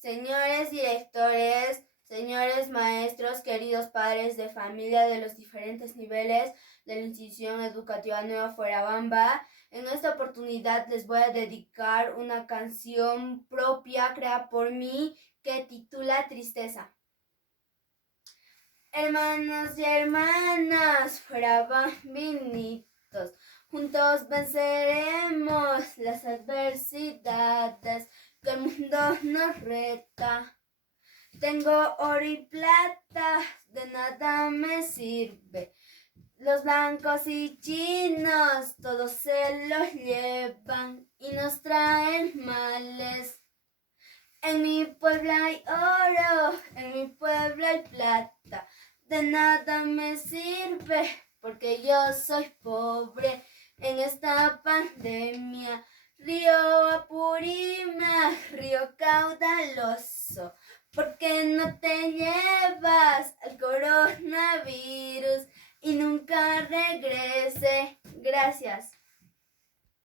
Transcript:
Señores directores, señores maestros, queridos padres de familia de los diferentes niveles de la institución educativa Nueva Fuerabamba, en esta oportunidad les voy a dedicar una canción propia creada por mí que titula Tristeza. Hermanos y hermanas, fuerabambinitos, juntos venceremos las adversidades que el mundo nos reta. Tengo oro y plata, de nada me sirve. Los blancos y chinos todos se los llevan y nos traen males. En mi pueblo hay oro, en mi pueblo hay plata. De nada me sirve porque yo soy pobre en esta pandemia. Río Apurímac, río caudaloso, ¿por qué no te llevas al coronavirus y nunca regrese? Gracias.